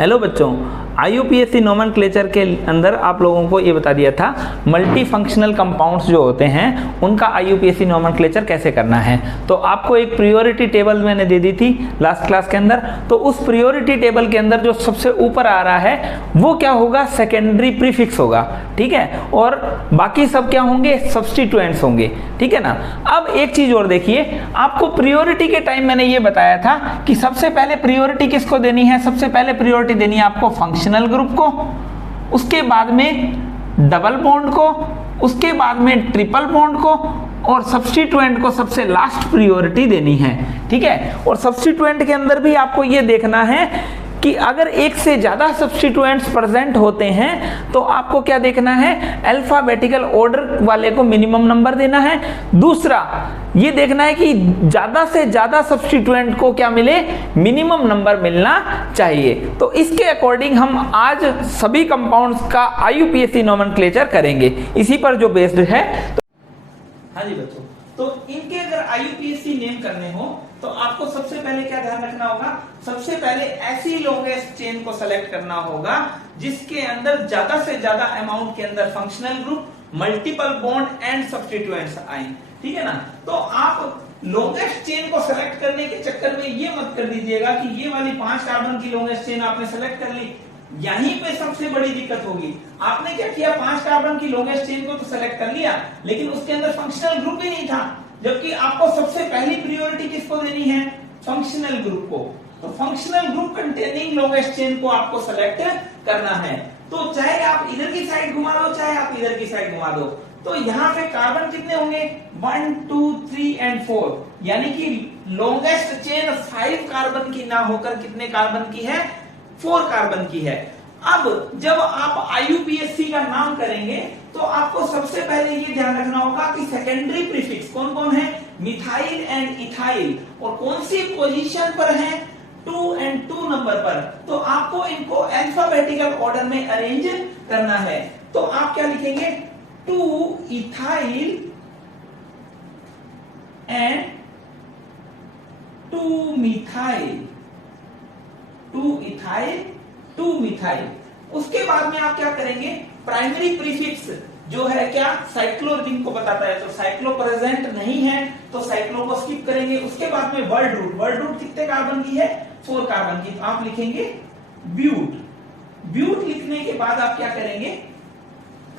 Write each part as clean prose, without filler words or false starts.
Hello बच्चों, IUPAC nomenclature के अंदर आप लोगों को ये बता दिया था मल्टी फंक्शनल कंपाउंड्स जो होते हैं उनका IUPAC नोमेनक्लेचर कैसे करना है। तो आपको एक प्रायोरिटी टेबल मैंने दे दी थी लास्ट क्लास के अंदर। तो उस प्रायोरिटी टेबल के अंदर जो सबसे ऊपर आ रहा है वो क्या होगा, सेकेंडरी प्रीफिक्स होगा, ठीक है, और बाकी सब क्या होंगे, सब्स्टिट्यूएंट्स होंगे, ठीक है ना। अब एक चीज और देखिए, आपको प्रायोरिटी के टाइम मैंने ये बताया था कि सबसे पहले प्रायोरिटी किसको देनी है, सबसे पहले प्रायोरिटी देनी है आपको फंक्शनल ग्रुप को, उसके बाद में डबल बॉन्ड को, उसके बाद में ट्रिपल बॉन्ड को, और सब्स्टिट्यूएंट को सबसे लास्ट प्रायोरिटी देनी है, ठीक है। और सब्स्टिट्यूएंट के अंदर भी आपको ये देखना है कि अगर एक से ज्यादा सब्स्टिट्यूएंट्स प्रेजेंट होते हैं तो आपको क्या देखना है, अल्फाबेटिकल ऑर्डर वाले को मिनिमम नंबर देना है। दूसरा ये देखना है कि ज्यादा से ज्यादा सब्स्टिट्यूएंट को क्या मिले, मिनिमम नंबर मिलना चाहिए। तो इसके अकॉर्डिंग हम आज सभी कंपाउंड्स का IUPAC नोमेनक्लेचर करेंगे, इसी पर जो बेस्ड है। हाँ जी बच्चों, तो इनके अगर IUPAC नेम करने हो तो आपको सबसे पहले क्या ध्यान रखना होगा, सबसे पहले ऐसी लॉन्गेस्ट चेन को सेलेक्ट करना होगा जिसके अंदर ज्यादा से ज्यादा अमाउंट के अंदर functional group, multiple bond and substituents आए, ठीक है ना। तो आप लॉन्गेस्ट चेन को सेलेक्ट करने के चक्कर में ये मत कर दीजिएगा कि ये वाली 5 कार्बन की लॉन्गेस्ट चेन आपने सेलेक्ट कर ली, यहीं पे सबसे बड़ी दिक्कत होगी। आपने क्या किया, 5 कार्बन की लॉन्गेस्ट चेन को तो सेलेक्ट कर लिया, लेकिन उसके अंदर फंक्शनल ग्रुप ही नहीं था, जबकि आपको सबसे पहली प्रायोरिटी किसको देनी है, फंक्शनल ग्रुप को। तो functional group containing longest chain को आपको सेलेक्ट करना है। तो चाहे आप इधर की साइड घुमा दो, चाहे आप इधर की साइड घुमा दो, तो यहाँ पे कार्बन कितने होंगे, 1 2 3 एंड 4, यानी कि लॉन्गेस्ट चेन 5 कार्बन की ना होकर कितने कार्बन की है, 4 कार्बन की है। अब जब आप IUPAC का नाम करेंगे तो आपको सबसे पहले ये ध्यान रखना होगा कि सेकेंडरी प्रीफिक्स कौन कौन है, मिथाइल एंड इथाइल, और कौन सी पोजीशन पर है, 2 एंड 2 नंबर पर। तो आपको इनको अल्फाबेटिकल ऑर्डर में अरेंज करना है। तो आप क्या लिखेंगे, 2 ethyl and 2 methyl, 2 ethyl 2 methyl. उसके बाद में आप क्या करेंगे, प्राइमरी प्रीफिक्स जो है क्या, साइक्लो जिनको बताता है, तो साइक्लो प्रेजेंट नहीं है तो साइक्लो को स्किप करेंगे। उसके बाद में वर्ड रूट, वर्ड रूट कितने कार्बन की है, 4 कार्बन की, तो आप लिखेंगे ब्यूट। ब्यूट लिखने के बाद आप क्या करेंगे,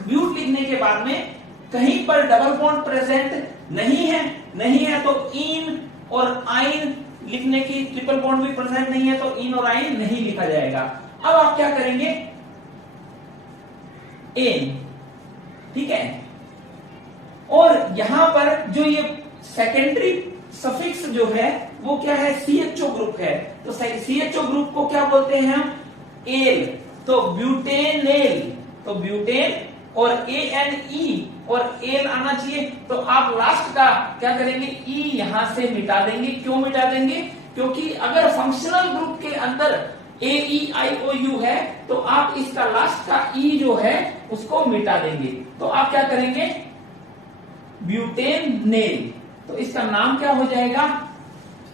ब्यूट लिखने के बाद में कहीं पर डबल बॉन्ड प्रेजेंट नहीं है तो इन और आइन लिखने की, ट्रिपल बॉन्ड भी प्रेजेंट नहीं है तो इन और आइन नहीं लिखा जाएगा। अब आप क्या करेंगे, एन, ठीक है। और यहां पर जो ये सेकेंडरी सफिक्स जो है वो क्या है, CHO ग्रुप है। तो CHO ग्रुप को क्या बोलते हैं हम, एल, तो ब्यूटेनेल, तो ब्यूटेन और ANE और एल आना चाहिए। तो आप लास्ट का क्या करेंगे, ई यहां से मिटा देंगे। क्यों मिटा देंगे, क्योंकि अगर फंक्शनल ग्रुप के अंदर AEIOU है तो आप इसका लास्ट का ई जो है उसको मिटा देंगे। तो आप क्या करेंगे, ब्यूटेनेल, तो इसका नाम क्या हो जाएगा,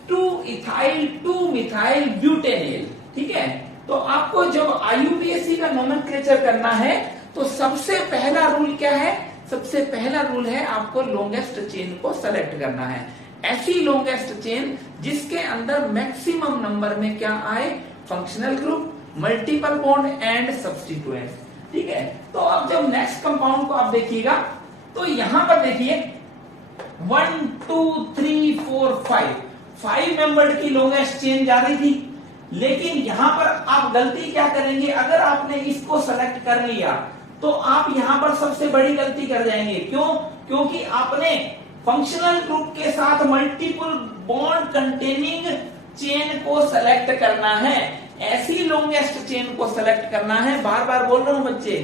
2 इथाइल 2 मिथाइल ब्यूटेनेल, ठीक है। तो आपको जब IUPAC का नोमेनक्लेचर करना है तो सबसे पहला रूल क्या है, सबसे पहला रूल है आपको लॉन्गेस्ट चेन को सेलेक्ट करना है। ऐसी लॉन्गेस्ट चेन जिसके अंदर मैक्सिमम नंबर में क्या आए, functional group, multiple bond and substituents, ठीक है। तो अब जब नेक्स्ट कंपाउंड को आप देखिएगा तो यहां पर देखिए 1 2 3 4 5 मेंबर्ड की लॉन्गेस्ट चेन जा रही थी, लेकिन यहां पर आप गलती क्या करेंगे, अगर आपने इसको सेलेक्ट कर लिया तो आप यहां पर सबसे बड़ी गलती कर जाएंगे। क्यों, क्योंकि आपने फंक्शनल ग्रुप के साथ मल्टीपल बॉन्ड कंटेनिंग चेन को सेलेक्ट करना है, ऐसी लॉन्गेस्ट चेन को सेलेक्ट करना है। बार बार बोल रहा हूं बच्चे,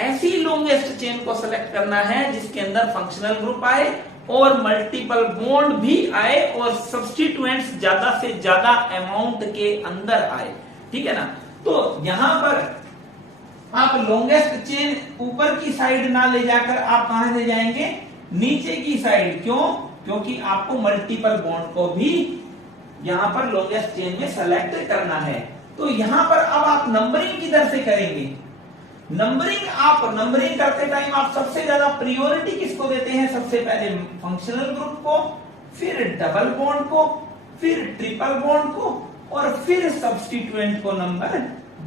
ऐसी लॉन्गेस्ट चेन को सेलेक्ट करना है जिसके अंदर फंक्शनल ग्रुप आए और मल्टीपल बॉन्ड भी आए और सब्स्टिट्यूएंट्स ज्यादा से ज्यादा अमाउंट के अंदर आए, ठीक है ना। तो यहां पर आप लॉन्गेस्ट चेन ऊपर की साइड ना ले जाकर आप कहां ले जाएंगे, नीचे की साइड। क्यों, क्योंकि आपको मल्टीपल बॉन्ड को भी यहां पर लॉन्गेस्ट चेन में सेलेक्ट करना है। तो यहां पर अब आप नंबरिंग किधर से करेंगे? नंबरिंग करते टाइम आप सबसे ज्यादा प्रायोरिटी किसको देते हैं? सबसे पहले फंक्शनल ग्रुप को, फिर डबल बॉन्ड को, फिर ट्रिपल बॉन्ड को, और फिर सब्स्टिट्यूएंट को नंबर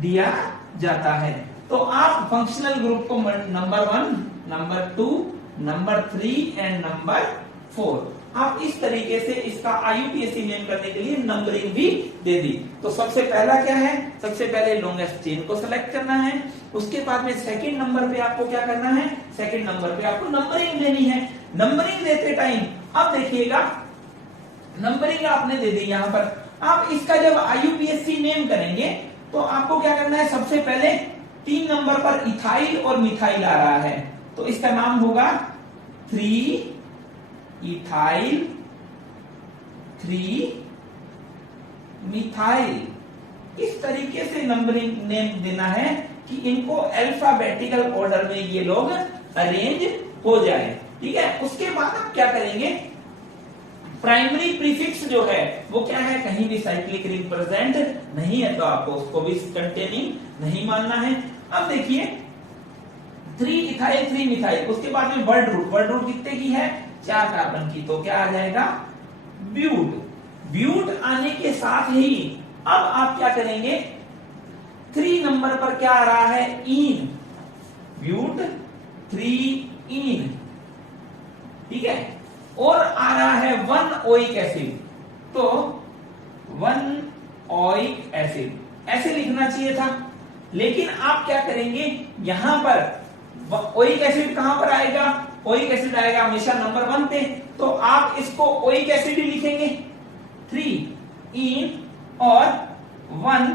दिया जाता है। तो आप फंक्शनल ग्रुप को number 1, number 2, number 3 and number 4 आप इस तरीके से इसका आईयूपीएसी नेम करने के लिए नंबरिंग भी दे दी। तो सबसे पहला क्या है? सबसे पहले लॉन्गेस्ट चेन को सिलेक्ट करना है। उसके बाद में सेकंड नंबर पे आपको क्या करना है? सेकंड नंबर पे आपको नंबरिंग देनी है। नंबरिंग देते टाइम अब देखिएगा, नंबरिंग आपने दे दी। यहां पर आप इसका जब आईयूपीएसी नेम करेंगे तो आपको क्या करना है? सबसे पहले 3 नंबर पर इथाइल और मिथाइल आ रहा है, तो इसका नाम होगा 3 इथाइल 3 मिथाइल। इस तरीके से नंबरिंग नेम देना है कि इनको अल्फाबेटिकल ऑर्डर में ये लोग अरेंज हो जाए। ठीक है, उसके बाद आप क्या करेंगे? प्राइमरी प्रीफिक्स जो है वो क्या है? कहीं भी साइक्लिक रिंग प्रेजेंट नहीं है, तो आपको उसको भी कंटेनिंग नहीं मानना है। अब देखिए 3 इथाइल 3 मिथाइल, उसके बाद में वर्ड रूट कितने की है? 4 कार्बन की, तो क्या आ जाएगा? ब्यूट आने के साथ ही अब आप क्या करेंगे? 3 नंबर पर क्या आ रहा है? इन, ब्यूट 3 इन। ठीक है, और आ रहा है 1 ओइक एसिड, तो 1 ओइक एसिड ऐसे लिखना चाहिए था, लेकिन आप क्या करेंगे? यहां पर ओइक एसिड कहां पर आएगा? ओइक एसिड आएगा हमेशा नंबर 1 पे, तो आप इसको ओइक एसिड ही लिखेंगे। 3 इन और 1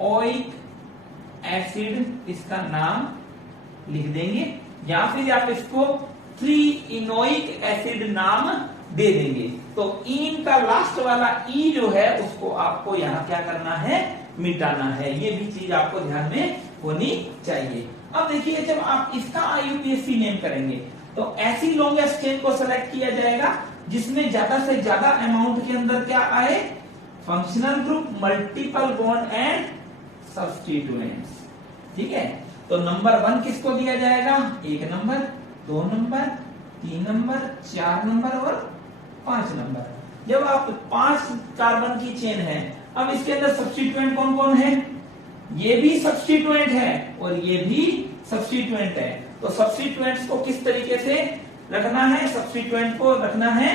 ओइक एसिड इसका नाम लिख देंगे, या फिर आप इसको 3 इनोइक एसिड नाम दे देंगे। तो इन का लास्ट वाला ई जो है उसको आपको यहां क्या करना है? मिटाना है। ये भी चीज आपको ध्यान में होनी चाहिए। अब देखिए जब आप इसका आईयूपीएसी नेम करेंगे तो ऐसी लॉन्गेस्ट चेन को सेलेक्ट किया जाएगा जिसमें ज्यादा से ज्यादा अमाउंट के अंदर क्या आए? Functional group, multiple bond and substituents. ठीक है, तो नंबर 1 किसको दिया जाएगा? 1 नंबर, 2 नंबर, 3 नंबर, 4 नंबर और 5 नंबर। जब आप 5 कार्बन की चेन है, अब इसके अंदर सब्स्टिट्यूएंट कौन कौन है? ये भी सब्स्टिट्यूएंट है और ये भी सब्स्टिट्यूएंट है। तो सब्स्टिट्यूएंट्स को किस तरीके से रखना है? सब्स्टिट्यूएंट को रखना है,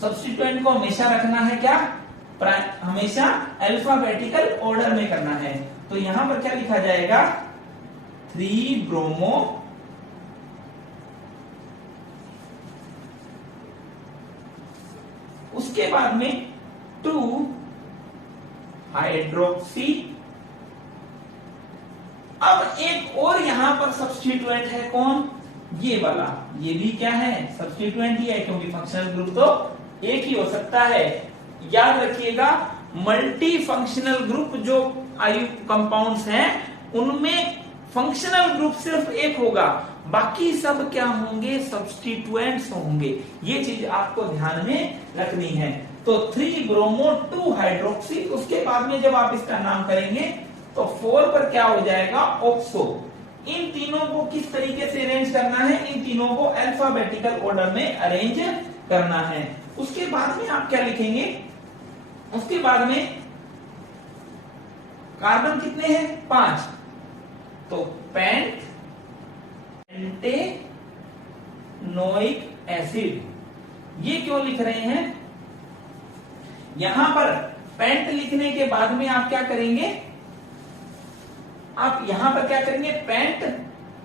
सब्स्टिट्यूएंट को हमेशा रखना है क्या? हमेशा अल्फाबेटिकल ऑर्डर में करना है। तो यहां पर क्या लिखा जाएगा? 3 ब्रोमो, उसके बाद में 2 हाइड्रोक्सी। अब एक और यहां पर सब्स्टिट्यूएंट है, कौन? ये वाला। ये भी क्या है? सब्स्टिट्यूएंट ही है, क्योंकि फंक्शनल ग्रुप तो एक ही हो सकता है। याद रखिएगा, मल्टी फंक्शनल ग्रुप जो आयु कंपाउंड्स हैं उनमें फंक्शनल ग्रुप सिर्फ एक होगा, बाकी सब क्या होंगे? सब्स्टिट्यूएंट्स होंगे। ये चीज आपको ध्यान में रखनी है। तो 3 ब्रोमो 2 हाइड्रोक्सी, उसके बाद में जब आप इसका नाम करेंगे तो 4 पर क्या हो जाएगा? ऑक्सो। इन तीनों को किस तरीके से अरेंज करना है? इन तीनों को अल्फाबेटिकल ऑर्डर में अरेंज करना है। उसके बाद में आप क्या लिखेंगे? उसके बाद में कार्बन कितने हैं? 5, तो पेंटेनोइक एसिड। ये क्यों लिख रहे हैं? यहां पर पेंट लिखने के बाद में आप क्या करेंगे? आप यहां पर क्या करेंगे? पेंट,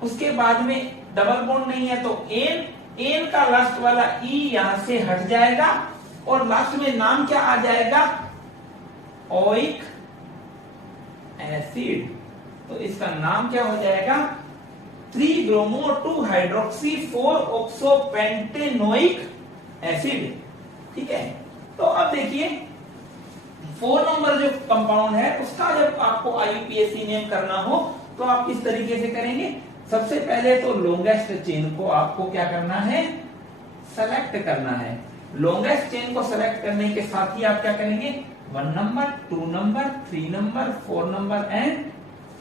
उसके बाद में डबल बॉन्ड नहीं है तो एन का लास्ट वाला ई यहां से हट जाएगा और लास्ट में नाम क्या आ जाएगा? Oic acid. तो इसका नाम क्या हो जाएगा? 3 bromo 2 hydroxy 4 oxo pentanoic acid. ठीक है, तो अब देखिए 4 नंबर जो कंपाउंड है उसका जब आपको आईयूपीएसी नेम करना हो तो आप किस तरीके से करेंगे? सबसे पहले तो लॉन्गेस्ट चेन को आपको क्या करना है? सेलेक्ट करना है। लॉन्गेस्ट चेन को सेलेक्ट करने के साथ ही आप क्या करेंगे, 1 number, 2 number, 3 number, 4 number and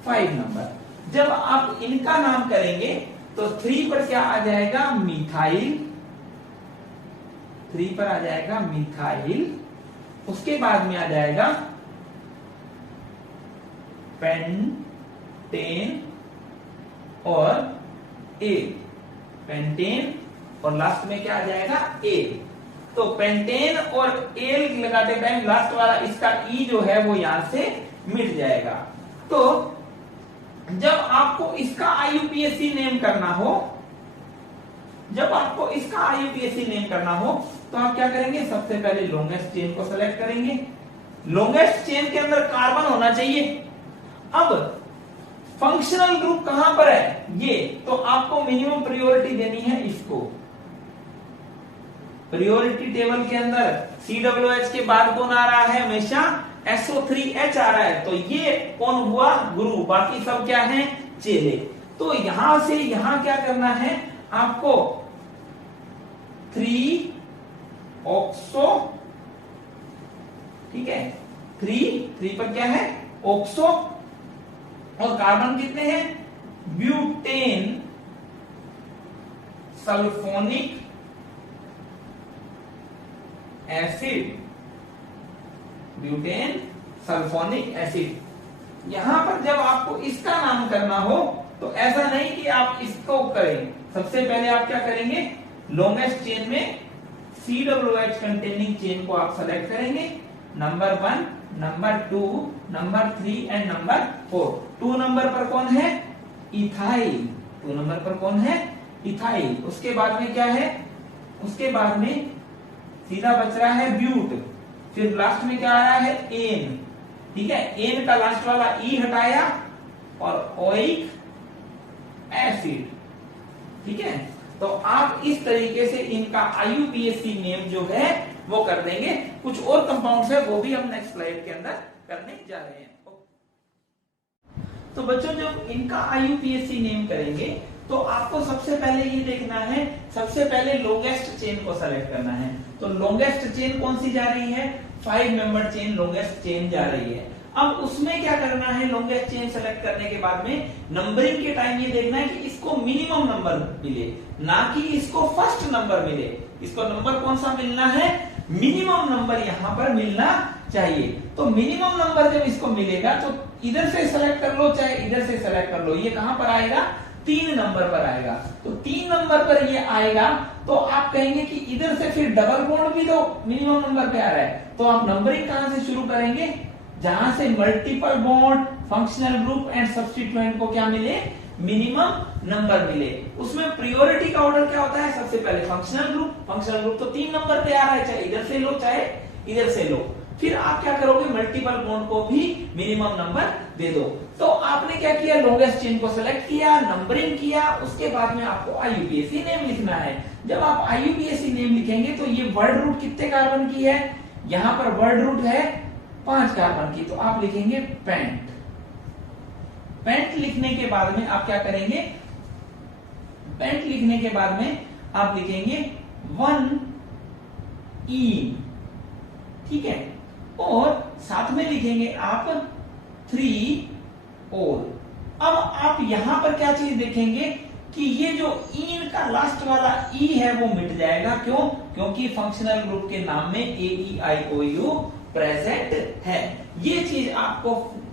5 number. जब आप इनका नाम करेंगे तो 3 पर क्या आ जाएगा, मिथाइल, 3 पर आ जाएगा मिथाइल। उसके बाद में आ जाएगा पेंटेन और ए, पेंटेन, और लास्ट में क्या आ जाएगा, ए। तो पेंटेन और एल लगाते टाइम लास्ट वाला इसका ई जो है वो यहां से मिट जाएगा। तो जब आपको इसका आईयूपीएसी नेम करना हो, जब आपको इसका आईयूपीएसी नेम करना हो तो आप क्या करेंगे, सबसे पहले लॉन्गेस्ट चेन को सेलेक्ट करेंगे। लॉन्गेस्ट चेन के अंदर कार्बन होना चाहिए। अब फंक्शनल ग्रुप कहां पर है, ये, तो आपको मिनिमम प्रायोरिटी देनी है इसको। प्रायोरिटी टेबल के अंदर COOH के बाद कौन आ रहा है, हमेशा SO3H आ रहा है, तो ये कौन हुआ, गुरु, बाकी सब क्या है, चेले। तो यहां से यहां क्या करना है आपको, 3 ऑक्सो, ठीक है, 3 पर क्या है, ऑक्सो, और कार्बन कितने हैं, butane sulphonic acid, butane sulphonic acid. यहां पर जब आपको इसका नाम करना हो तो ऐसा नहीं कि आप इसको करें, सबसे पहले आप क्या करेंगे, लॉन्गेस्ट चेन में COOH कंटेनिंग चेन को आप सेलेक्ट करेंगे, number 1, number 2, number 3 and number 4। 2 number पर कौन है, इथाइल, 2 नंबर पर कौन है, इथाइल। उसके बाद में क्या है, उसके बाद में सीधा बच रहा है ब्यूट, फिर लास्ट में क्या आ रहा है, एन, ठीक है, एन का लास्ट वाला ई हटाया और ओइक एसिड, ठीक है। तो आप इस तरीके से इनका आईयूपीएसी नेम जो है वो कर देंगे। कुछ और कंपाउंड्स है वो भी हम नेक्स्ट स्लाइड के अंदर करने जा रहे हैं। तो बच्चों जब इनका आईयूपीएसी नेम करेंगे तो आपको सबसे पहले ये देखना है, सबसे पहले लॉन्गेस्ट चेन को सेलेक्ट करना है। तो लॉन्गेस्ट चेन कौन सी जा रही है, 5 मेंबर चेन लॉन्गेस्ट चेन जा रही है। अब उसमें क्या करना है, लॉन्गेस्ट चेन सेलेक्ट करने के बाद में नंबरिंग के टाइम ये देखना है कि इसको मिनिमम नंबर मिले, ना कि इसको फर्स्ट नंबर मिले। इसको नंबर कौन सा मिलना है, मिनिमम नंबर यहां पर मिलना चाहिए। तो मिनिमम नंबर जब इसको मिलेगा तो इधर से सेलेक्ट कर लो चाहे इधर से सेलेक्ट कर लो, ये कहां पर आएगा, 3 नंबर पर आएगा। तो 3 नंबर पर ये आएगा तो आप कहेंगे कि इधर से फिर डबल बॉन्ड भी तो मिनिमम नंबर पे आ रहा है, तो आप नंबरिंग कहां से शुरू करेंगे, जहां से multiple bond, functional group and substituent को क्या मिले, मिनिमम नंबर मिले। उसमें प्रायोरिटी का ऑर्डर क्या होता है, सबसे पहले फंक्शनल ग्रुप, फंक्शनल ग्रुप तो 3 नंबर पे आ रहा है, चाहे इधर से लो चाहे इधर से लो। फिर आप क्या करोगे, मल्टीपल बॉन्ड को भी मिनिमम नंबर दे दो। तो आपने क्या किया, लॉन्गेस्ट चेन को सेलेक्ट किया, नंबरिंग किया, उसके बाद में आपको आईयूपीएसी नेम लिखना है। जब आप आईयूपीएसी नेम लिखेंगे तो ये वर्ड रूट कितने कार्बन की है, यहां पर वर्ड रूट है 5 कार्बन की, तो आप लिखेंगे पेंट। पेंट लिखने के बाद में आप क्या करेंगे, पेंट लिखने के बाद में आप लिखेंगे 1 ई, ठीक है, और साथ में लिखेंगे आप 3 ओल। अब आप यहां पर क्या चीज देखेंगे कि ये जो इन का लास्ट वाला ई है वो मिट जाएगा, क्यों, क्योंकि फंक्शनल ग्रुप के नाम में AEIOU प्रेजेंट है। ये चीज आपको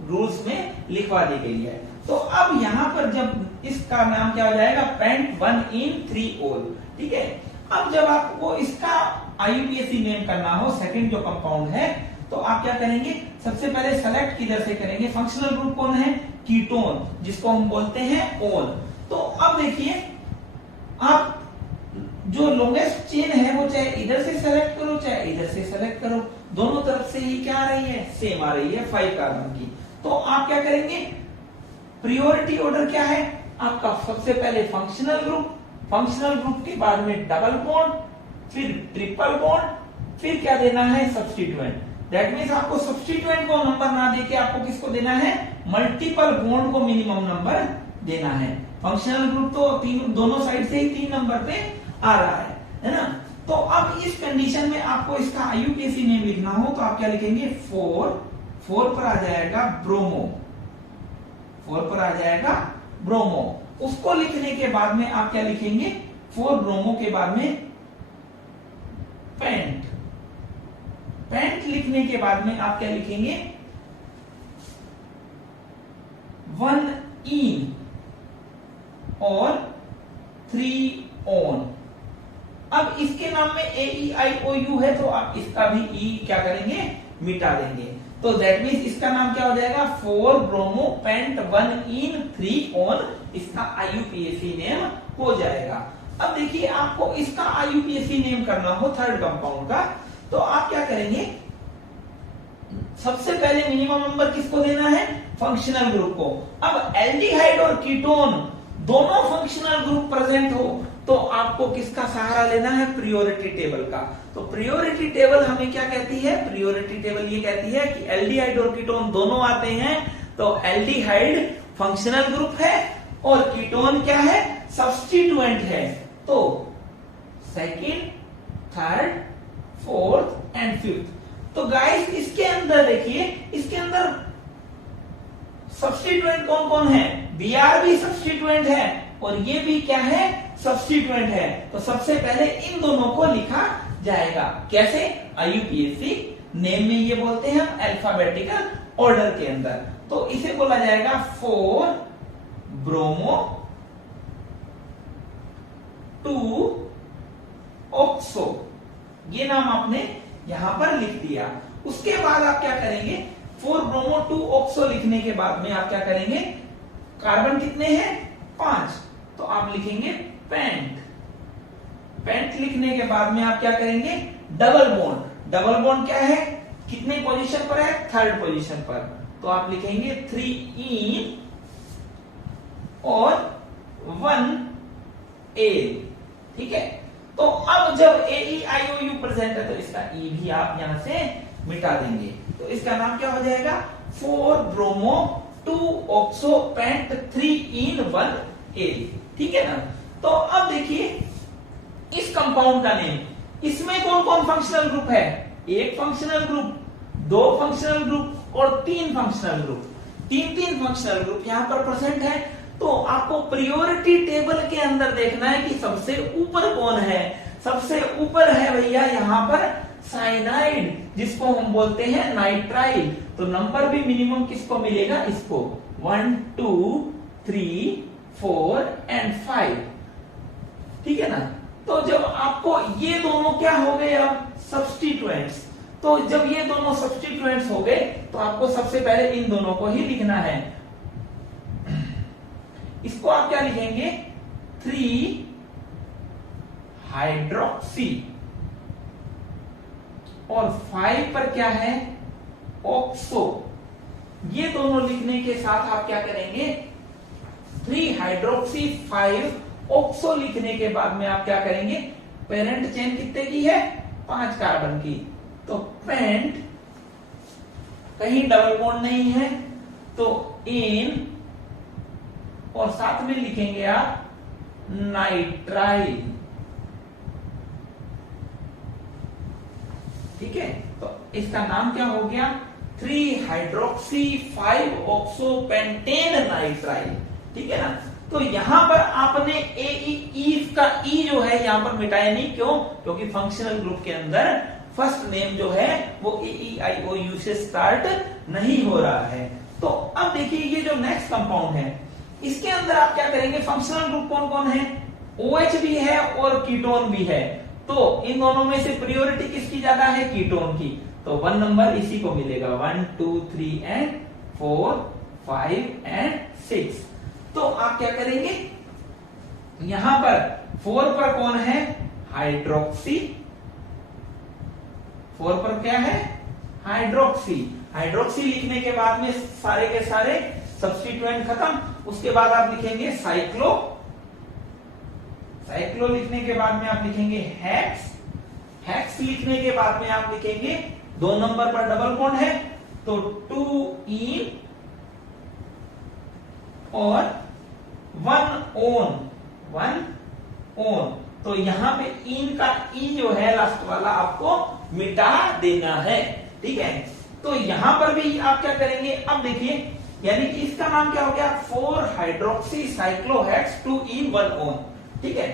रूल्स में लिखवा दी गई है। तो अब यहां पर जब इसका नाम क्या हो जाएगा, पेंट 1 इन 3 ओल, ठीक है। अब जब आपको इसका आईयूपीएसी नेम करना हो, सेकंड जो कंपाउंड है, तो आप क्या करेंगे, सबसे पहले सेलेक्ट किधर से करेंगे, फंक्शनल ग्रुप कौन है, कीटोन, जिसको हम बोलते हैं ओन। तो अब देखिए, आप जो लॉन्गेस्ट चेन है वो चाहे इधर से सेलेक्ट करो चाहे इधर से सेलेक्ट करो, दोनों तरफ से ही क्या आ रही है, सेम आ रही है 5 कार्बन की। तो आप क्या करेंगे, प्रायोरिटी ऑर्डर क्या है आपका, सबसे पहले फंक्शनल ग्रुप, फंक्शनल ग्रुप के बाद में डबल बॉन्ड, फिर ट्रिपल बॉन्ड, फिर क्या देना है, सब्स्टिट्यूएंट। दैट मींस आपको सब्स्टिट्यूएंट को नंबर ना देके आपको किसको देना है, मल्टीपल बॉन्ड को मिनिमम नंबर देना है। फंक्शनल ग्रुप तो तीन, दोनों साइड से ही 3 नंबर पे आ रहा है ना। तो अब इस कंडीशन में आपको इसका आईयूपीएसी नेम लिखना हो तो आप क्या लिखेंगे, 4 पर आ जाएगा ब्रोमो, 4 पर आ जाएगा ब्रोमो। उसको लिखने के बाद में आप क्या लिखेंगे, 4 ब्रोमो के बाद में पेंट, पेंट लिखने के बाद में आप क्या लिखेंगे, 1 इन और 3 ऑन। अब इसके नाम में AEIOU है तो आप इसका भी ई क्या करेंगे, मिटा देंगे। तो दैट मीन्स इसका नाम क्या हो जाएगा, 4 ब्रोमो पेंट 1 इन 3 ऑन, इसका आईयूपीएसी नेम हो जाएगा। अब देखिए आपको इसका आईयूपीएसी नेम करना हो थर्ड कंपाउंड का, तो आप क्या करेंगे, सबसे पहले मिनिमम नंबर किसको देना है, फंक्शनल ग्रुप को। अब एल्डिहाइड और कीटोन दोनों फंक्शनल ग्रुप प्रेजेंट हो तो आपको किसका सहारा लेना है, प्रियोरिटी टेबल का। तो प्रियोरिटी टेबल हमें क्या कहती है, प्रियोरिटी टेबल ये कहती है कि एल्डिहाइड और कीटोन दोनों आते हैं तो एल्डिहाइड फंक्शनल ग्रुप है और कीटोन क्या है, सब्स्टिट्यूएंट है। तो second, third, fourth and fifth. तो गाइस इसके अंदर देखिए, इसके अंदर सब्स्टिट्यूएंट कौन कौन है, Br भी सब्स्टिट्यूएंट है और ये भी क्या है, सब्स्टिट्यूएंट है। तो सबसे पहले इन दोनों को लिखा जाएगा, कैसे, आईयूपीएसी नेम में ये बोलते हैं हम अल्फाबेटिकल ऑर्डर के अंदर। तो इसे बोला जाएगा 4 ब्रोमो 2 ऑक्सो, ये नाम आपने यहां पर लिख दिया। उसके बाद आप क्या करेंगे, 4 ब्रोमो 2 ऑक्सो लिखने के बाद में आप क्या करेंगे, कार्बन कितने हैं, 5, तो आप लिखेंगे पेंट। पेंट लिखने के बाद में आप क्या करेंगे, डबल बॉन्ड। डबल बॉन्ड क्या है, कितने पोजीशन पर है, थर्ड पोजीशन पर, तो आप लिखेंगे 3 इन और 1 ए। ठीक है, तो अब जब AEIOU प्रेजेंट है तो इसका ई भी आप यहां से मिटा देंगे। तो इसका नाम क्या हो जाएगा, 4 ब्रोमो 2 ऑक्सो पेंट 3 इन 1 ए। ठीक है ना। तो अब देखिए इस कंपाउंड का नेम, इसमें कौन कौन फंक्शनल ग्रुप है, एक फंक्शनल ग्रुप, 2 फंक्शनल ग्रुप और 3 फंक्शनल ग्रुप। 3 फंक्शनल ग्रुप यहां पर प्रेजेंट है। तो आपको प्रायोरिटी टेबल के अंदर देखना है कि सबसे ऊपर कौन है। सबसे ऊपर है भैया यहां पर साइनाइड, जिसको हम बोलते हैं नाइट्राइल। तो नंबर भी मिनिमम किसको मिलेगा, इसको 1 2 3 4 एंड 5। ठीक है ना। तो जब आपको ये दोनों क्या हो गए, अब सब्स्टिट्यूएंट्स। तो जब ये दोनों सब्स्टिट्यूएंट्स हो गए तो आपको सबसे पहले इन दोनों को ही लिखना है। इसको आप क्या लिखेंगे, 3 हाइड्रोक्सी और 5 पर क्या है, ऑक्सो। ये दोनों लिखने के साथ आप क्या करेंगे, 3 हाइड्रोक्सी 5 ऑक्सो लिखने के बाद में आप क्या करेंगे, पेरेंट चेन कितने की है, 5 कार्बन की। तो पेंट, कहीं डबल बॉन्ड नहीं है तो इन, और साथ में लिखेंगे आप नाइट्राइल। ठीक है, तो इसका नाम क्या हो गया, 3 हाइड्रोक्सी 5 ऑक्सो पेंटेन नाइट्राइल। ठीक है ना। तो यहां पर आपने ई का ई जो है यहां पर मिटाया नहीं, क्यों, क्योंकि फंक्शनल ग्रुप के अंदर फर्स्ट नेम जो है वो AEIOU से स्टार्ट नहीं हो रहा है। तो अब देखिए ये जो नेक्स्ट कंपाउंड है इसके अंदर आप क्या करेंगे, फंक्शनल ग्रुप कौन कौन है, OH भी है और कीटोन भी है। तो इन दोनों में से प्रायोरिटी किसकी ज्यादा है, कीटोन की। तो 1 नंबर इसी को मिलेगा, 1 2 3 एंड 4 5 एंड 6। तो आप क्या करेंगे, यहां पर 4 पर कौन है, हाइड्रोक्सी। 4 पर क्या है, हाइड्रोक्सी। हाइड्रोक्सी लिखने के बाद में सारे के सारे सब्स्टिट्यूएंट खत्म। उसके बाद आप लिखेंगे साइक्लो। साइक्लो लिखने के बाद में आप लिखेंगे हेक्स। हेक्स लिखने के बाद में आप लिखेंगे 2 नंबर पर डबल बॉन्ड है तो 2 इन और 1 ऑन। तो यहाँ पे इन का ई जो है लास्ट वाला आपको मिटा देना है, ठीक है। तो यहां पर भी आप क्या करेंगे, अब देखिए, यानी कि इसका नाम क्या हो गया, 4 हाइड्रोक्सी साइक्लोहेक्स 2 इन 1 ओन, ठीक है।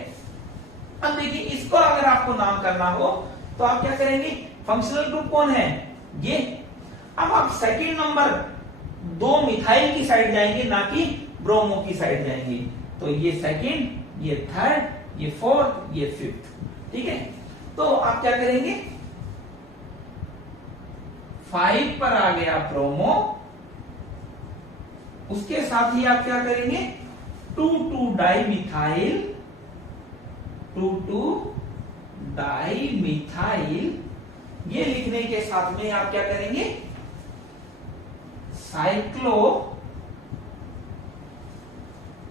अब देखिए इसको अगर आपको नाम करना हो तो आप क्या करेंगे, फंक्शनल ग्रुप कौन है ये। अब आप सेकंड नंबर 2 मिथाइल की साइड जाएंगे, ना कि ब्रोमो की साइड जाएंगे। तो ये सेकंड, ये थर्ड, ये फोर्थ, ये फिफ्थ, ठीक है। तो आप क्या करेंगे, 5 पर आ गया ब्रोमो, उसके साथ ही आप क्या करेंगे, 2,2 डाइमिथाइल, 2,2 डाइमिथाइल, ये लिखने के साथ में आप क्या करेंगे, साइक्लो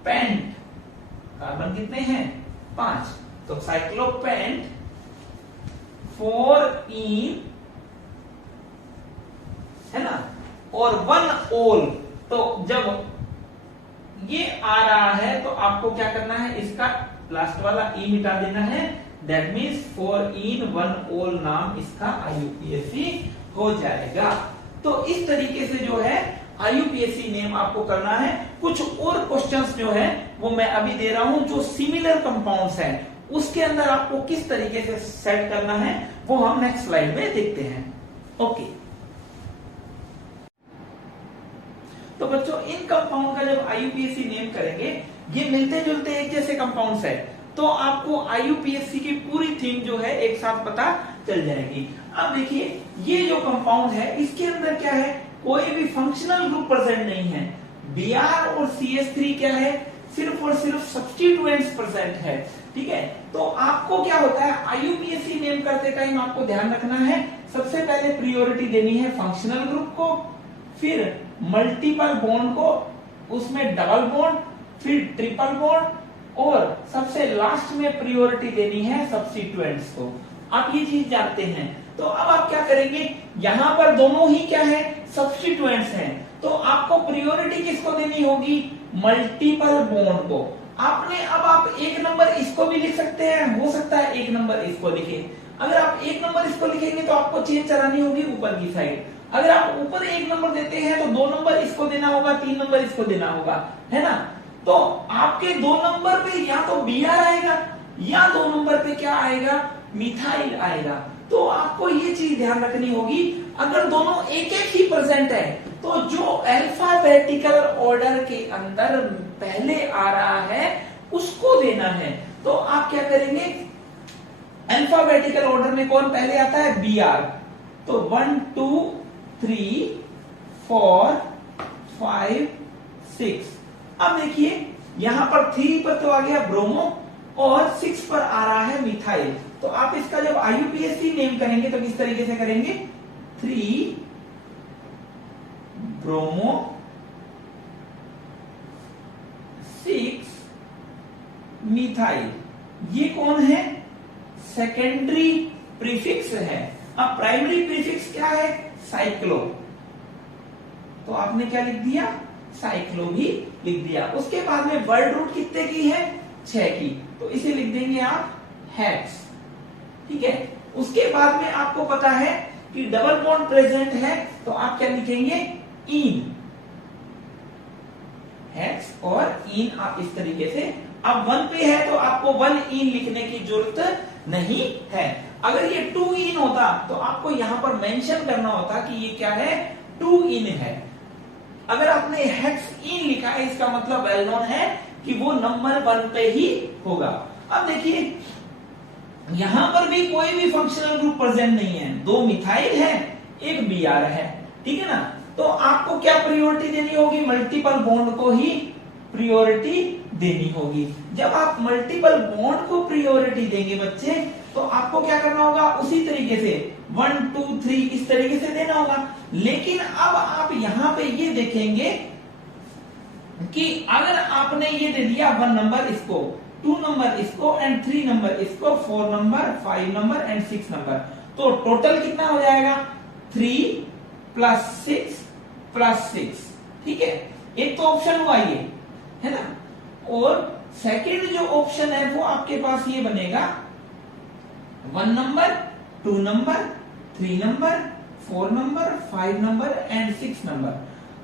पेंट, कार्बन कितने हैं 5, तो साइक्लोपेंट 4 इन, है ना, और 1 ओल। तो जब ये आ रहा है तो आपको क्या करना है, इसका लास्ट वाला ई मिटा देना है, दैट मीन्स 4 इन 1 ओल नाम इसका आईयूपीएसी हो जाएगा। तो इस तरीके से जो है आईयूपीएसी नेम आपको करना है। कुछ और क्वेश्चंस जो है वो मैं अभी दे रहा हूं, जो सिमिलर कंपाउंड्स हैं उसके अंदर आपको किस तरीके से सेट करना है वो हम नेक्स्ट स्लाइड में देखते हैं। ओके, तो बच्चों इन कंपाउंड का जब आईयूपीएसी नेम करेंगे, ये मिलते जुलते एक जैसे कंपाउंड्स है, तो आपको आईयूपीएसी की पूरी थीम जो है एक साथ पता चल जाएगी। अब देखिए ये जो कंपाउंड है इसके अंदर क्या है, कोई भी फंक्शनल ग्रुप प्रेजेंट नहीं है। Br और CH3 क्या है, सिर्फ और सिर्फ सब्स्टिट्यूएंट्स प्रेजेंट है, ठीक है। तो आपको क्या होता है, आईयूपीएसी नेम करते टाइम आपको ध्यान रखना है, सबसे पहले प्रायोरिटी देनी है फंक्शनल ग्रुप को, फिर मल्टीपल बॉन्ड को, उसमें डबल बॉन्ड, फिर ट्रिपल बॉन्ड, और सबसे लास्ट में प्रायोरिटी देनी है सब्स्टिट्यूएंट्स को। आप ये चीज जानते हैं। तो अब आप क्या करेंगे, यहां पर दोनों ही क्या है, सब्स्टिट्यूएंट्स हैं, तो आपको प्रायोरिटी किसको देनी होगी, मल्टीपल बॉन्ड को। आपने अब आप एक नंबर इसको भी लिख सकते हैं, हो सकता है एक नंबर इसको लिखें। अगर आप एक नंबर इसको लिखेंगे तो आपको चेन चलानी होगी ऊपर की साइड। अगर आप ऊपर एक नंबर देते हैं तो 2 नंबर इसको देना होगा, 3 नंबर इसको देना होगा, है ना। तो आपके 2 नंबर पे या तो Br आएगा या 2 नंबर पे क्या आएगा, मिथाइल आएगा। तो आपको ये चीज ध्यान रखनी होगी, अगर दोनों एक एक ही प्रेजेंट है तो जो अल्फाबेटिकल ऑर्डर के अंदर पहले आ रहा है उसको देना है। तो आप क्या करेंगे, अल्फाबेटिकल ऑर्डर में कौन पहले आता है, Br, तो 1 2 3 4 5 6। अब देखिए यहां पर 3 पर तो आ गया ब्रोमो और 6 पर आ रहा है मिथाइल। तो आप इसका जब आईयूपीएसी नेम करेंगे तो किस तरीके से करेंगे, 3 ब्रोमो 6 मिथाइल। ये कौन है, सेकेंडरी प्रीफिक्स है। अब प्राइमरी प्रीफिक्स क्या है, साइक्लो, तो आपने क्या लिख दिया, साइक्लो भी लिख दिया। उसके बाद में वर्ड रूट कितने की है, 6 की, तो इसे लिख देंगे आप हेक्स, ठीक है। उसके बाद में आपको पता है कि डबल बॉन्ड प्रेजेंट है, तो आप क्या लिखेंगे, इन, हेक्स और इन। आप इस तरीके से, अब 1 पे है तो आपको 1 इन लिखने की जरूरत नहीं है। अगर ये 2 इन होता तो आपको यहां पर मेंशन करना होता कि ये क्या है, 2 इन है। अगर आपने हेक्स इन लिखा है इसका मतलब वेल नोन है कि वो नंबर 1 पे ही होगा। अब देखिए यहां पर भी कोई भी फंक्शनल ग्रुप प्रेजेंट नहीं है, 2 मिथाइल है, 1 Br है, ठीक है ना। तो आपको क्या प्रायोरिटी देनी होगी, मल्टीपल बॉन्ड को ही प्रायोरिटी देनी होगी। जब आप मल्टीपल बॉन्ड को प्रायोरिटी देंगे बच्चे, तो आपको क्या करना होगा, उसी तरीके से 1 2 3 इस तरीके से देना होगा। लेकिन अब आप यहां पे ये देखेंगे कि अगर आपने ये दे दिया 1 नंबर इसको, 2 नंबर इसको एंड 3 नंबर इसको, 4 नंबर 5 नंबर एंड 6 नंबर, तो टोटल कितना हो जाएगा, 3 + 6 + 6, ठीक है। एक तो ऑप्शन हुआ ये, है ना, और सेकंड जो ऑप्शन है वो आपके पास ये बनेगा 1 number, 2 number, 3 number, 4 number, 5 number and 6 number.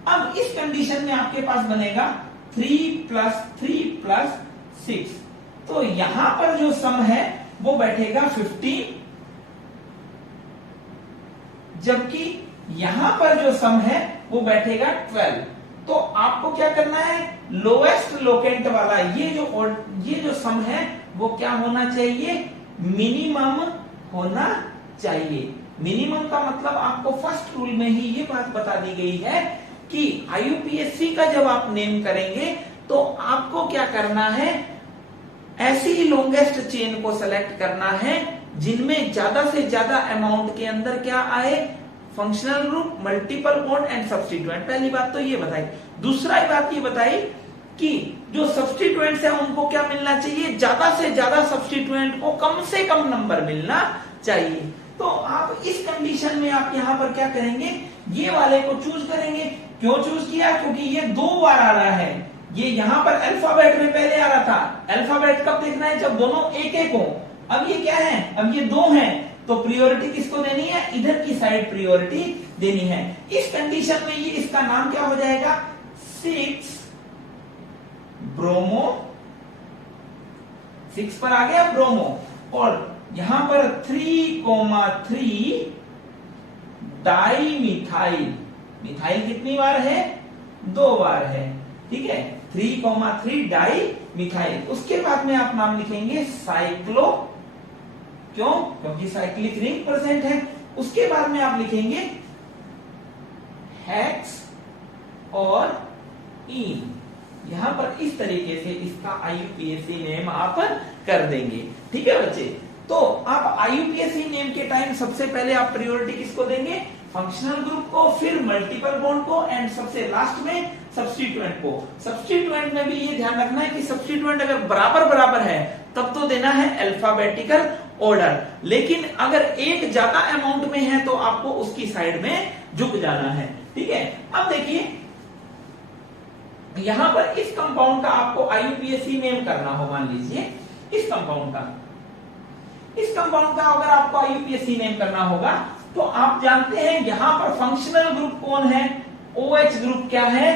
अब इस कंडीशन में आपके पास बनेगा 3 + 3 + 6। तो यहां पर जो सम है वो बैठेगा 15, जबकि यहां पर जो सम है वो बैठेगा 12। तो आपको क्या करना है, लोएस्ट लोकेंट वाला ये जो सम है वो क्या होना चाहिए, मिनिमम होना चाहिए। मिनिमम का मतलब आपको फर्स्ट रूल में ही ये बात बता दी गई है कि आईयूपीएससी का जब आप नेम करेंगे तो आपको क्या करना है, ऐसी ही लॉन्गेस्ट चेन को सेलेक्ट करना है जिनमें ज्यादा से ज्यादा अमाउंट के अंदर क्या आए, functional group, multiple bond and substituent. पहली बात तो ये बताई। दूसरा बात ये बताई कि जो सब्स्टिट्यूएंट्स है उनको क्या मिलना चाहिए, ज्यादा से ज्यादा सब्स्टिट्यूएंट को कम से कम नंबर मिलना चाहिए। तो आप इस कंडीशन में आप यहां पर क्या करेंगे, ये वाले को चूज करेंगे। क्यों चूज किया, क्योंकि ये 2 बार आ रहा है। ये यहां पर अल्फाबेट में पहले आ रहा था। अल्फाबेट कब देखना है, जब दोनों एक एक हो। अब ये क्या है, अब ये 2 हैं, तो प्रियोरिटी किसको देनी है, इधर की साइड प्रियोरिटी देनी है। इस कंडीशन में ये इसका नाम क्या हो जाएगा, 6 ब्रोमो, 6 पर आ गया ब्रोमो, और यहां पर 3,3 डाई मिथाइल। मिथाइल कितनी बार है, 2 बार है, ठीक है। 3,3 डाई मिथाइल। उसके बाद में आप नाम लिखेंगे साइक्लो, क्यों, क्योंकि साइक्लिक रिंग प्रेजेंट है। उसके बाद में आप लिखेंगे हेक्स और इन। यहां पर इस तरीके से इसका आईयूपीएससी नेम आप कर देंगे, ठीक है बच्चे। तो आप आईयूपीएससी नेम के टाइम सबसे पहले आप प्रायोरिटी किसको देंगे, फंक्शनल ग्रुप को, फिर मल्टीपल बॉन्ड को, एंड सबसे लास्ट में सब्स्टिट्यूएंट को। सब्स्टिट्यूएंट में भी ये ध्यान रखना है कि सब्स्टिट्यूएंट अगर बराबर बराबर है तब तो देना है अल्फाबेटिकल ऑर्डर, लेकिन अगर एक ज्यादा अमाउंट में है तो आपको उसकी साइड में झुक जाना है, ठीक है। अब देखिए यहां पर इस कंपाउंड का आपको आईयूपीएससी नेम करना हो, मान लीजिए इस कंपाउंड का अगर आपको आईयूपीएससी नेम करना होगा तो आप जानते हैं यहां पर फंक्शनल ग्रुप कौन है, OH ग्रुप क्या है,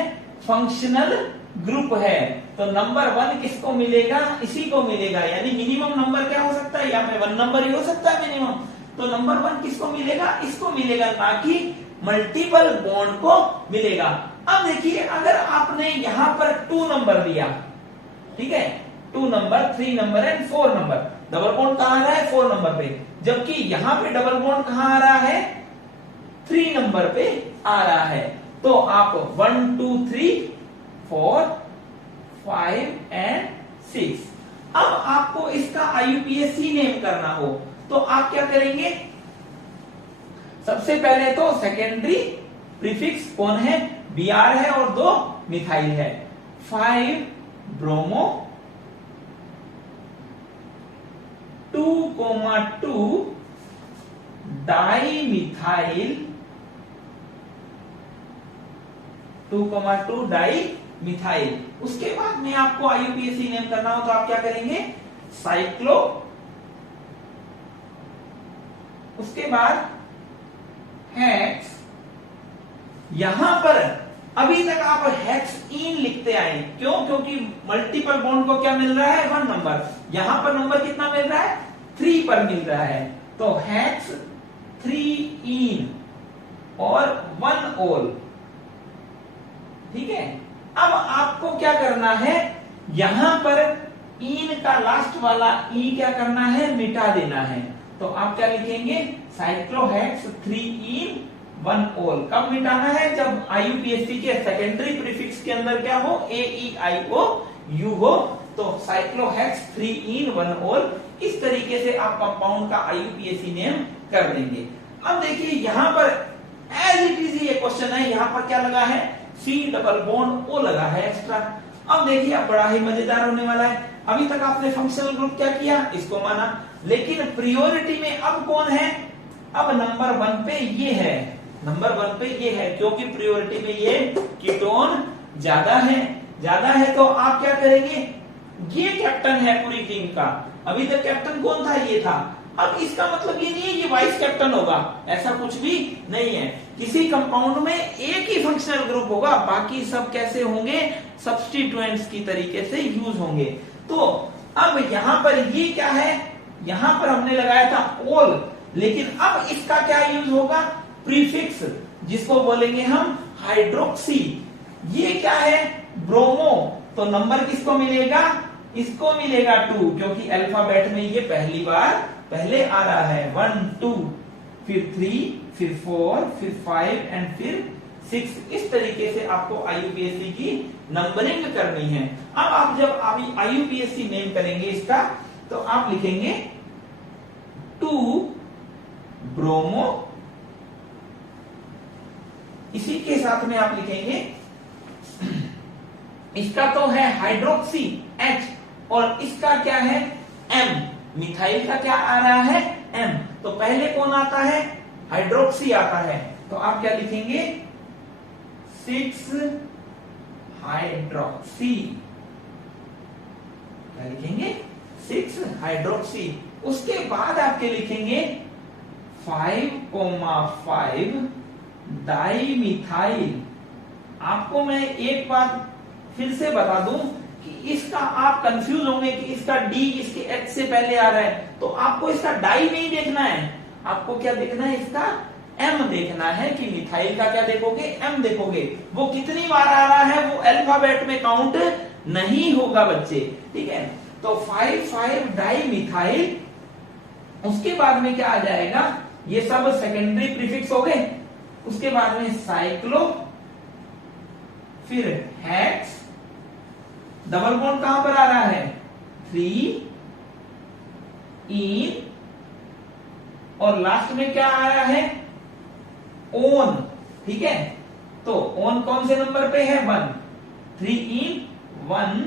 फंक्शनल ग्रुप है। तो नंबर 1 किसको मिलेगा, इसी को मिलेगा। यानी मिनिमम नंबर क्या हो सकता है, यहाँ पे 1 नंबर ही हो सकता है मिनिमम। तो नंबर 1 किसको मिलेगा, इसको मिलेगा, ना कि मल्टीपल बॉन्ड को मिलेगा। अब देखिए अगर आपने यहां पर 2 नंबर दिया, ठीक है, 2 number, 3 number and 4 number, double bond कहां आ रहा है, 4 नंबर पे, जबकि यहां पे डबल बॉन्ड कहां आ रहा है, 3 नंबर पे आ रहा है। तो आप 1 2 3 4 5 एंड 6। अब आपको इसका आईयूपीएससी नेम करना हो तो आप क्या करेंगे, सबसे पहले तो सेकेंडरी प्रीफिक्स कौन है, Br है और 2 मिथाइल है। 5 bromo, 2,2 di methyl, 2,2 di methyl. उसके बाद में आपको आईयूपीएससी नेम करना हो तो आप क्या करेंगे, साइक्लो, उसके बाद हेक्स। यहां पर अभी तक आप हेक्स इन लिखते आए, क्यों, क्योंकि मल्टीपल बॉन्ड को क्या मिल रहा है, 1 नंबर। यहां पर नंबर कितना मिल रहा है, 3 पर मिल रहा है। तो हेक्स 3 इन और 1 ओल, ठीक है। अब आपको क्या करना है, यहां पर इन का लास्ट वाला ई क्या करना है, मिटा देना है। तो आप क्या लिखेंगे, साइक्लोहेक्स 3 इन 1 ओल। कब मिटाना है, जब आईयूपीएससी के सेकेंडरी प्रीफिक्स के अंदर क्या हो, AEIOU हो। तो साइक्लोहेक्स 3 इन 1 ओल। इस तरीके से आप कंपाउंड का आईयूपीएससी नेम कर देंगे। अब देखिए यहां पर एज इट इज ये क्वेश्चन है, यहां पर क्या लगा है, C डबल बॉन्ड O लगा है एक्स्ट्रा। अब देखिए अब बड़ा ही मजेदार होने वाला है। अभी तक आपने फंक्शनल ग्रुप क्या किया, इसको माना, लेकिन प्रियोरिटी में अब कौन है, अब नंबर 1 पे ये है, नंबर 1 पे ये है, क्योंकि प्रियोरिटी में ये कीटोन ज्यादा है तो आप क्या करेंगे, ये कैप्टन है पूरी टीम का, अभी तक कैप्टन कौन था, ये था। अब इसका मतलब ये नहीं है कि वाइस कैप्टन होगा, ऐसा कुछ भी नहीं है। किसी कंपाउंड में एक ही फंक्शनल ग्रुप होगा, बाकी सब कैसे होंगे, सब्स्टिट्यूएंट्स की तरीके से यूज होंगे। तो अब यहां पर ये क्या है, यहां पर हमने लगाया था ऑल, लेकिन अब इसका क्या यूज होगा, प्रीफिक्स, जिसको बोलेंगे हम हाइड्रोक्सी। ये क्या है, ब्रोमो, तो नंबर किसको मिलेगा, इसको मिलेगा 2, क्योंकि अल्फाबेट में ये पहली बार पहले आ रहा है। 1 2 फिर 3 फिर 4 फिर 5 एंड फिर 6। इस तरीके से आपको आईयूपीएसी की नंबरिंग करनी है। अब आप जब आईयूपीएसी नेम करेंगे इसका, तो आप लिखेंगे 2 ब्रोमो, इसी के साथ में आप लिखेंगे इसका तो है हाइड्रोक्सी H, और इसका क्या है M, मिथाइल का क्या आ रहा है M। तो पहले कौन आता है, हाइड्रोक्सी आता है, तो आप क्या लिखेंगे 6 हाइड्रोक्सी, क्या लिखेंगे 6 हाइड्रोक्सी। उसके बाद आपके लिखेंगे 5,5 डाइमिथाइल। आपको मैं एक बात फिर से बता दूं कि इसका आप कंफ्यूज होंगे कि इसका डी इसके एच से पहले आ रहा है, तो आपको इसका डाई नहीं देखना है, आपको क्या देखना है, इसका एम देखना है कि मिथाइल का क्या देखोगे, एम देखोगे। वो कितनी बार आ रहा है वो अल्फाबेट में काउंट नहीं होगा बच्चे, ठीक है। तो 5,5 डाई मिथाइल, उसके बाद में क्या आ जाएगा, ये सब सेकेंडरी प्रीफिक्स हो गए। उसके बाद में साइक्लो, फिर हेक्स, डबल बॉन्ड कहां पर आ रहा है 3 इन, और लास्ट में क्या आ रहा है ओन, ठीक है। तो ओन कौन से नंबर पे है 1, 3 इन 1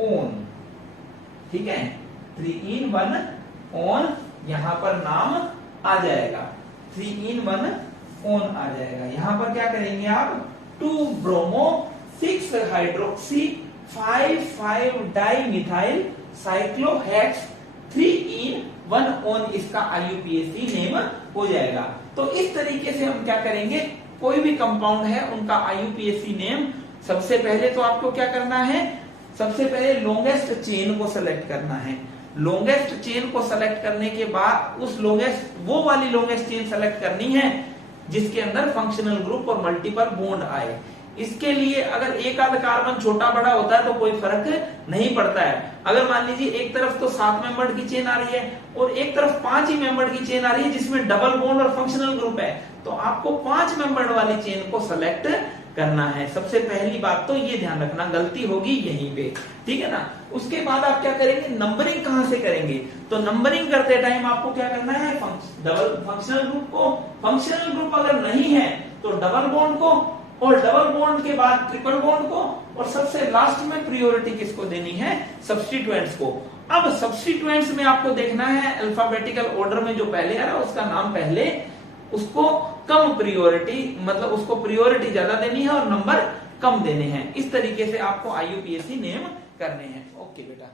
ओन, ठीक है, 3 इन 1 ओन, यहां पर नाम आ जाएगा 3 इन 1 ओन आ जाएगा। यहां पर क्या करेंगे आप 2 ब्रोमो 6 हाइड्रोक्सी 5,5 डाइमिथाइल साइक्लोहेक्स 3 इन 1 ओन, इसका आईयूपीएसी नेम हो जाएगा। तो इस तरीके से हम क्या करेंगे, कोई भी कंपाउंड है उनका आईयूपीएसी नेम, सबसे पहले तो आपको क्या करना है, सबसे पहले लॉन्गेस्ट चेन को सेलेक्ट करना है। लॉन्गेस्ट चेन को सेलेक्ट करने के बाद उस वो वाली लॉन्गेस्ट चेन सेलेक्ट करनी है जिसके अंदर फंक्शनल ग्रुप और मल्टीपल बॉन्ड आए। इसके लिए अगर एक आध कार्बन छोटा बड़ा होता है तो कोई फर्क नहीं पड़ता है। अगर मान लीजिए एक तरफ तो 7 मेंबर की चेन आ रही है और एक तरफ 5 ही मेंबर की चेन आ रही है जिसमें डबल बॉन्ड और फंक्शनल ग्रुप है, तो आपको 5 मेंबर वाली चेन को सेलेक्ट करना है। सबसे पहली बात तो ये ध्यान रखना, गलती होगी यहीं पे, ठीक है ना। उसके बाद आप क्या करेंगे, नंबरिंग कहां से करेंगे, तो नंबरिंग करते टाइम आपको क्या करना है, डबल फंक्शनल ग्रुप को, फंक्शनल ग्रुप अगर नहीं है तो डबल बॉन्ड को, और डबल बॉन्ड के बाद ट्रिपल बॉन्ड को, और सबसे लास्ट में प्रायोरिटी किसको देनी है, सब्स्टिट्यूएंट्स को। अब सब्स्टिट्यूएंट्स में आपको देखना है अल्फाबेटिकल ऑर्डर में जो पहले आ रहा है उसका नाम पहले, उसको कम प्रायोरिटी, मतलब उसको प्रायोरिटी ज्यादा देनी है और नंबर कम देने हैं। इस तरीके से आपको आईयूपीएसी नेम करने हैं। ओके बेटा।